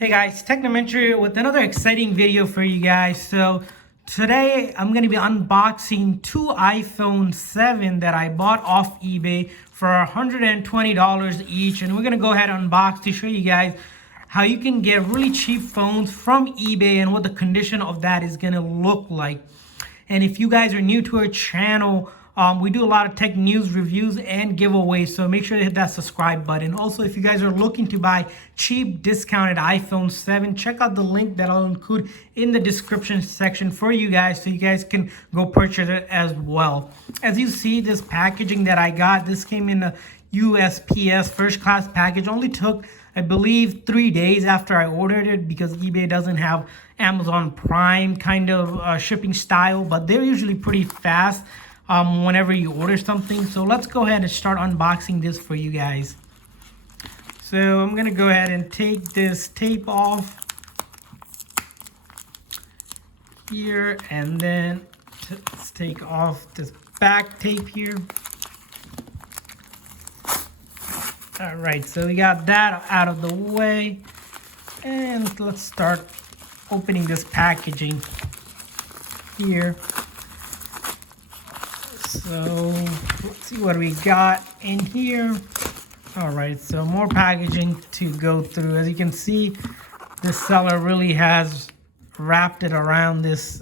Hey guys, Technomentary with another exciting video for you guys. So today I'm going to be unboxing two iPhone 7 that I bought off eBay for $120 each. And we're going to go ahead and unbox to show you guys how you can get really cheap phones from eBay and what the condition of that is going to look like. And if you guys are new to our channel, we do a lot of tech news, reviews, and giveaways, so make sure to hit that subscribe button. Also, if you guys are looking to buy cheap, discounted iPhone 7, check out the link that I'll include in the description section for you guys, so you guys can go purchase it as well. As you see, this packaging that I got, this came in a USPS first class package. Only took, I believe, 3 days after I ordered it, because eBay doesn't have Amazon Prime kind of shipping style, but they're usually pretty fast whenever you order something. So let's go ahead and start unboxing this for you guys. So I'm gonna go ahead and take this tape off here, and then let's take off this back tape here. All right, so we got that out of the way, and let's start opening this packaging here. So let's see what we got in here. All right, so more packaging to go through. As you can see, this seller really has wrapped it around this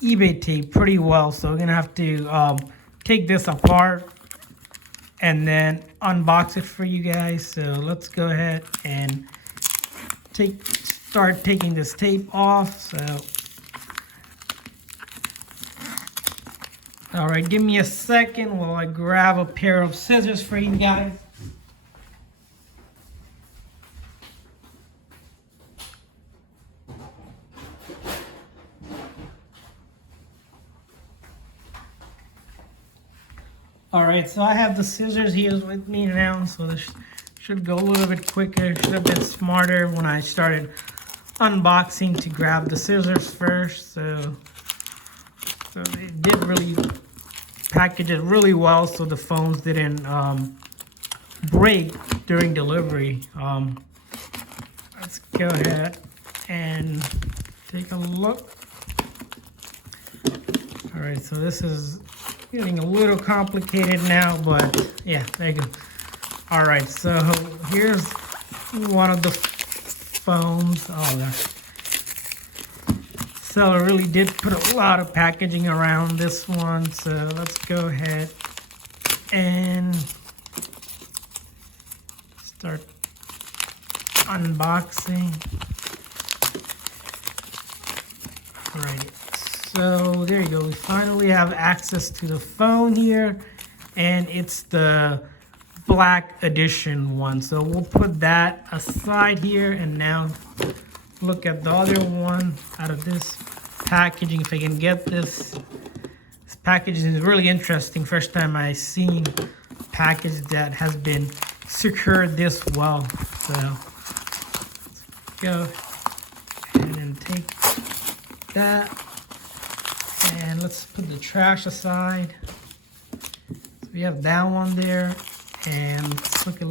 eBay tape pretty well. So we're gonna have to take this apart and then unbox it for you guys. So let's go ahead and start taking this tape off. So all right, give me a second while I grab a pair of scissors for you guys. All right, so I have the scissors here with me now, so this should go a little bit quicker. Should have been smarter when I started unboxing to grab the scissors first. So they did really package it really well, so the phones didn't break during delivery. Let's go ahead and take a look. All right, so this is getting a little complicated now, but yeah, there you go. All right, so here's one of the phones. Oh, gosh. Seller really did put a lot of packaging around this one, so let's go ahead and start unboxing. All right, so there you go. We finally have access to the phone here, and it's the black edition one. So we'll put that aside here, and now look at the other one out of this packaging. If I can get this. This packaging is really interesting. First time I've seen a package that has been secured this well. So let's go ahead and take that, and let's put the trash aside. So we have that one there, and let's look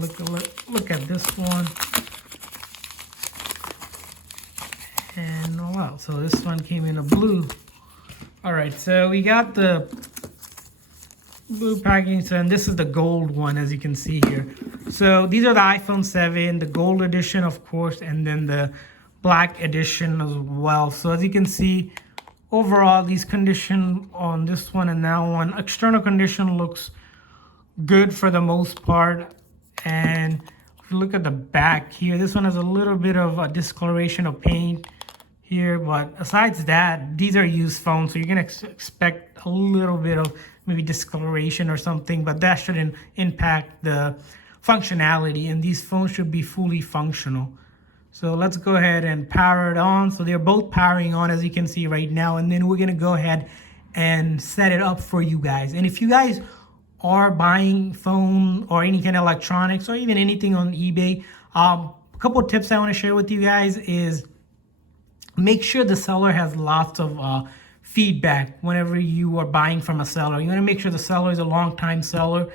at this one. And oh wow, so this one came in a blue. All right, so we got the blue packaging, so, and this is the gold one, as you can see here. So these are the iPhone 7, the gold edition, of course, and then the black edition as well. So as you can see, overall, these condition on this one and that one, external condition looks good for the most part. And if you look at the back here, this one has a little bit of a discoloration of paint here, but besides that, these are used phones, so you're gonna expect a little bit of maybe discoloration or something, but that shouldn't impact the functionality, and these phones should be fully functional. So let's go ahead and power it on. So they're both powering on, as you can see right now, and then we're gonna go ahead and set it up for you guys. And if you guys are buying phone or any kind of electronics or even anything on eBay, a couple of tips I want to share with you guys is make sure the seller has lots of feedback whenever you are buying from a seller. You want to make sure the seller is a long-time seller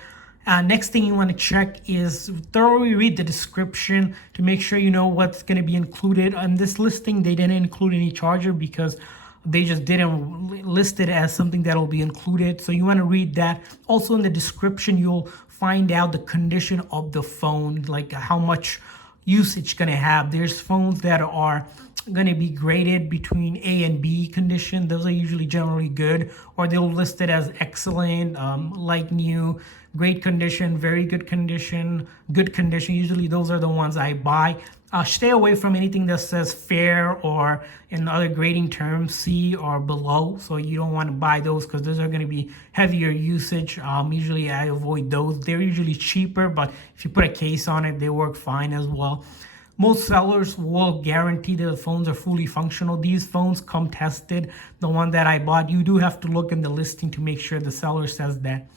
Next thing you want to check is thoroughly read the description to make sure you know what's going to be included. On this listing, they didn't include any charger because they just didn't list it as something that will be included. So you want to read that. Also in the description, you'll find out the condition of the phone, like how much usage going to have. There's phones that are going to be graded between A and B condition. Those are usually generally good, or they'll list it as excellent, like new, great condition, very good condition, good condition. Usually those are the ones I buy. Stay away from anything that says fair or in other grading terms, C or below. So you don't want to buy those because those are going to be heavier usage. Usually I avoid those. They're usually cheaper, but if you put a case on it, they work fine as well. Most sellers will guarantee that the phones are fully functional. These phones come tested. The one that I bought, you do have to look in the listing to make sure the seller says that.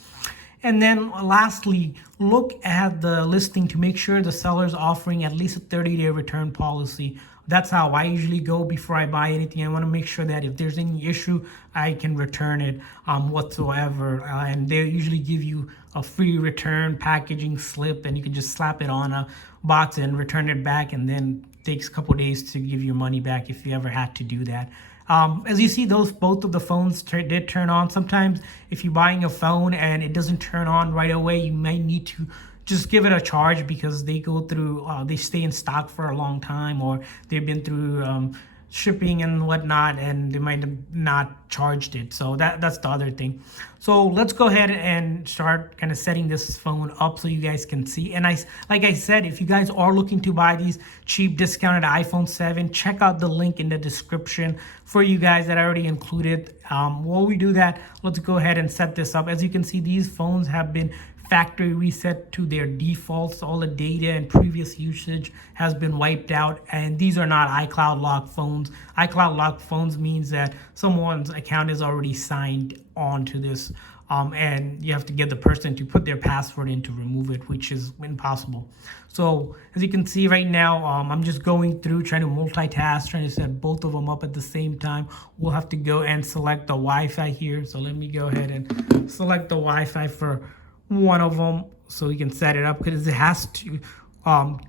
And then lastly, look at the listing to make sure the seller is offering at least a 30-day return policy. That's how I usually go before I buy anything. I want to make sure that if there's any issue, I can return it whatsoever. And they usually give you a free return packaging slip, and you can just slap it on a box and return it back, and then it takes a couple days to give your money back if you ever had to do that. As you see, both of the phones did turn on. Sometimes if you're buying a phone and it doesn't turn on right away, you might need to just give it a charge because they go through, they stay in stock for a long time, or they've been through shipping and whatnot, and they might have not charged it. So that's the other thing. So let's go ahead and start kind of setting this phone up so you guys can see. And like I said, if you guys are looking to buy these cheap discounted iPhone 7, check out the link in the description for you guys that I already included. While we do that, let's go ahead and set this up. As you can see, these phones have been factory reset to their defaults. All the data and previous usage has been wiped out, and these are not iCloud locked phones. iCloud locked phones means that someone's account is already signed on to this, and you have to get the person to put their password in to remove it, which is impossible. So as you can see right now, I'm just going through trying to multitask, trying to set both of them up at the same time. We'll have to go and select the Wi-Fi here. So let me go ahead and select the Wi-Fi for one of them so we can set it up, because it has to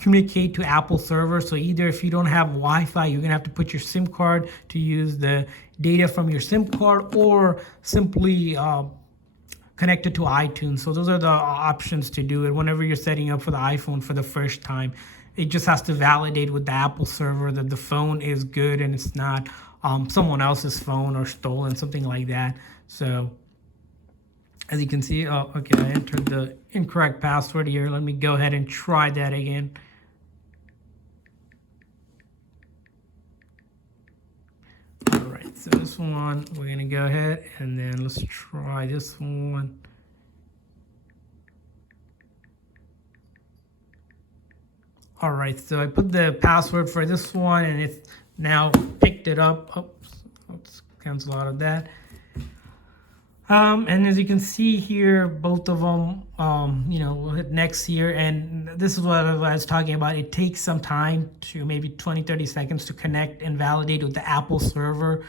communicate to Apple server. So either if you don't have Wi-Fi, you're gonna have to put your SIM card to use the data from your SIM card, or simply connect it to iTunes. So those are the options to do it whenever you're setting up for the iPhone for the first time. It just has to validate with the Apple server that the phone is good and it's not someone else's phone or stolen, something like that. So as you can see, okay, I entered the incorrect password here. Let me go ahead and try that again. All right, so this one, we're gonna go ahead and then let's try this one. All right, so I put the password for this one and it's now picked it up. Oops, let's cancel out of that. And as you can see here, both of them, we'll hit next here. And this is what I was talking about. It takes some time, to maybe 20-30 seconds, to connect and validate with the Apple server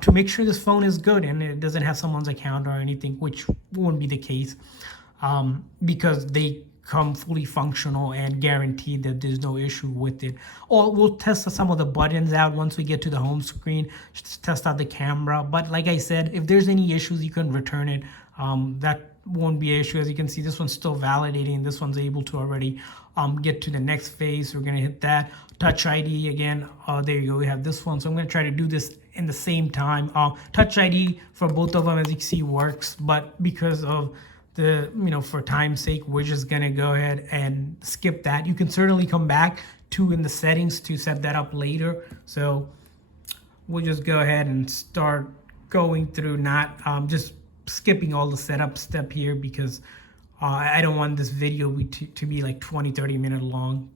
to make sure this phone is good and it doesn't have someone's account or anything, which wouldn't be the case because they come fully functional and guaranteed that there's no issue with it. Or we'll test some of the buttons out once we get to the home screen, just test out the camera. But like I said, if there's any issues, you can return it. That won't be an issue. As you can see, this one's still validating. This one's able to already get to the next phase. We're gonna hit that. Touch ID again. There you go, we have this one. So I'm gonna try to do this in the same time. Touch ID for both of them, as you can see, works, but because of for time's sake, we're just gonna go ahead and skip that. You can certainly come back to in the settings to set that up later. So we'll just go ahead and start going through, not just skipping all the setup step here, because I don't want this video to be like 20-30 minutes long.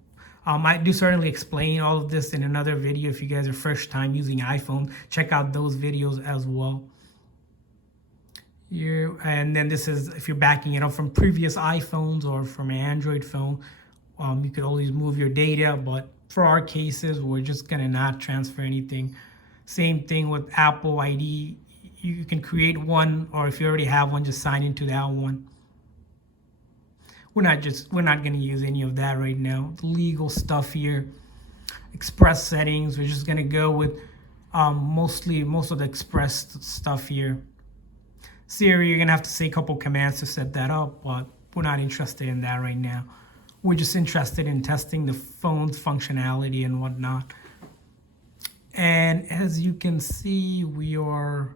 I do certainly explain all of this in another video. If you guys are first time using iPhone, check out those videos as well. And then this is if you're backing it up from previous iPhones or from an Android phone. You could always move your data, but for our cases, we're just gonna not transfer anything. Same thing with Apple ID. You can create one, or if you already have one, just sign into that one. we're not going to use any of that right now. The legal stuff here, express settings, we're just going to go with most of the express stuff here. Siri, you're going to have to say a couple commands to set that up, but we're not interested in that right now. We're just interested in testing the phone's functionality and whatnot. And as you can see, we are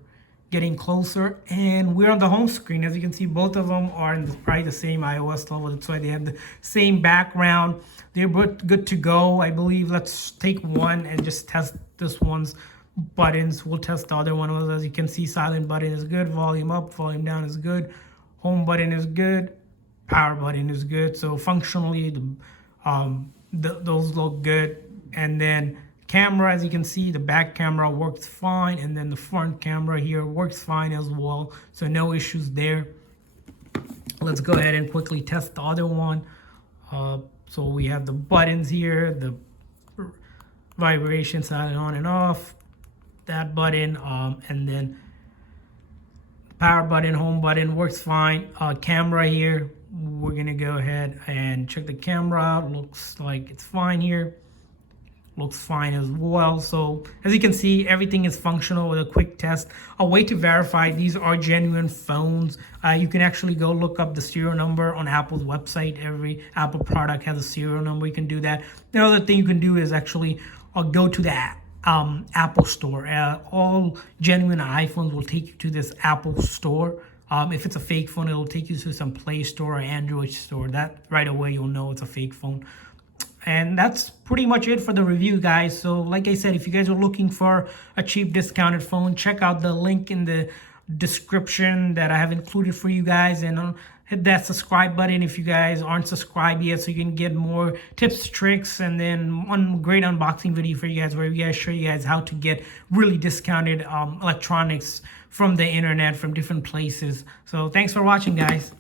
getting closer, and we're on the home screen. As you can see, both of them are in probably the same iOS level. That's why they have the same background. They're both good to go, I believe. Let's take one and just test this one's buttons. We'll test the other one. As you can see, silent button is good, volume up, volume down is good, home button is good, power button is good. So functionally, those look good. And then camera, as you can see, the back camera works fine, and then the front camera here works fine as well, so no issues there. Let's go ahead and quickly test the other one. So we have the buttons here, the vibration sign on and off, that button, and then power button, home button works fine. Camera here, we're gonna go ahead and check the camera out. Looks like it's fine here. Looks fine as well. So as you can see, everything is functional with a quick test. A way to verify these are genuine phones. You can actually go look up the serial number on Apple's website. Every Apple product has a serial number. You can do that. The other thing you can do is actually go to the Apple store. All genuine iPhones will take you to this Apple store. If it's a fake phone, it'll take you to some Play Store or Android store. That right away you'll know it's a fake phone. And that's pretty much it for the review, guys. So like I said, if you guys are looking for a cheap discounted phone, check out the link in the description that I have included for you guys, and hit that subscribe button if you guys aren't subscribed yet, so you can get more tips, tricks, and then one great unboxing video for you guys where we guys show you guys how to get really discounted electronics from the internet, from different places. So thanks for watching, guys.